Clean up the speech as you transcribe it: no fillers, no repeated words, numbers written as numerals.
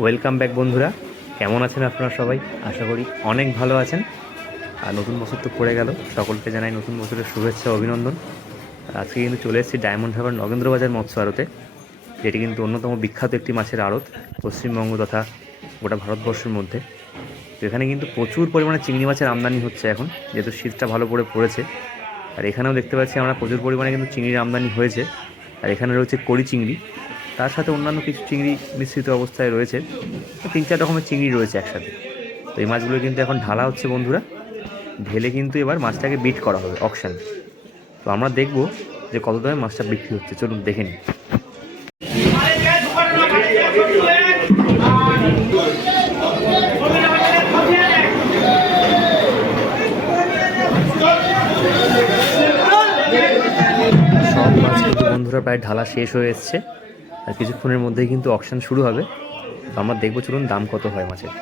Welcome back বন্ধুরা, কেমন আছেন আপনারা সবাই? আশা করি অনেক ভালো আছেন। আর নতুন বছর তো পড়ে গেল, সকলকে জানাই নতুন বছরের শুভেচ্ছা ও অভিনন্দন। আজকে কিন্তু চলে এসেছি ডায়মন্ড হারবার নগেন্দ্রবাজার মৎস্য আড়তে, যেটি কিন্তু অন্যতম বিখ্যাত একটি মাছের আড়ত পশ্চিমবঙ্গ তথা গোটা ভারতবর্ষের মধ্যে। তো এখানে কিন্তু প্রচুর পরিমাণে চিংড়ি মাছের আমদানি হচ্ছে এখন, যেহেতু শীতটা ভালো করে পড়েছে। আর এখানেও দেখতে পাচ্ছি আমরা প্রচুর পরিমাণে কিন্তু চিংড়ির আমদানি হয়েছে। আর এখানে রয়েছে কড়ি চিংড়ি, তার সাথে অন্যান্য কিছু চিংড়ি মিশ্রিত অবস্থায় রয়েছে। 3-4 রকমের চিংড়ি রয়েছে একসাথে। তো এই মাছগুলো কিন্তু এখন ঢালা হচ্ছে বন্ধুরা, ঢেলে কিন্তু এবার মাছটাকে বিট করা হবে অকশানে। তো আমরা দেখব যে কত দামে মাছটা বিক্রি হচ্ছে, চলুন দেখে নিই। সব মাছ কিন্তু বন্ধুরা প্রায় ঢালা শেষ হয়ে এসছে, আর কিছুক্ষণের মধ্যেই কিন্তু অকশান শুরু হবে। তো আমরা দেখবো, চলুন দাম কত হয় মাছের।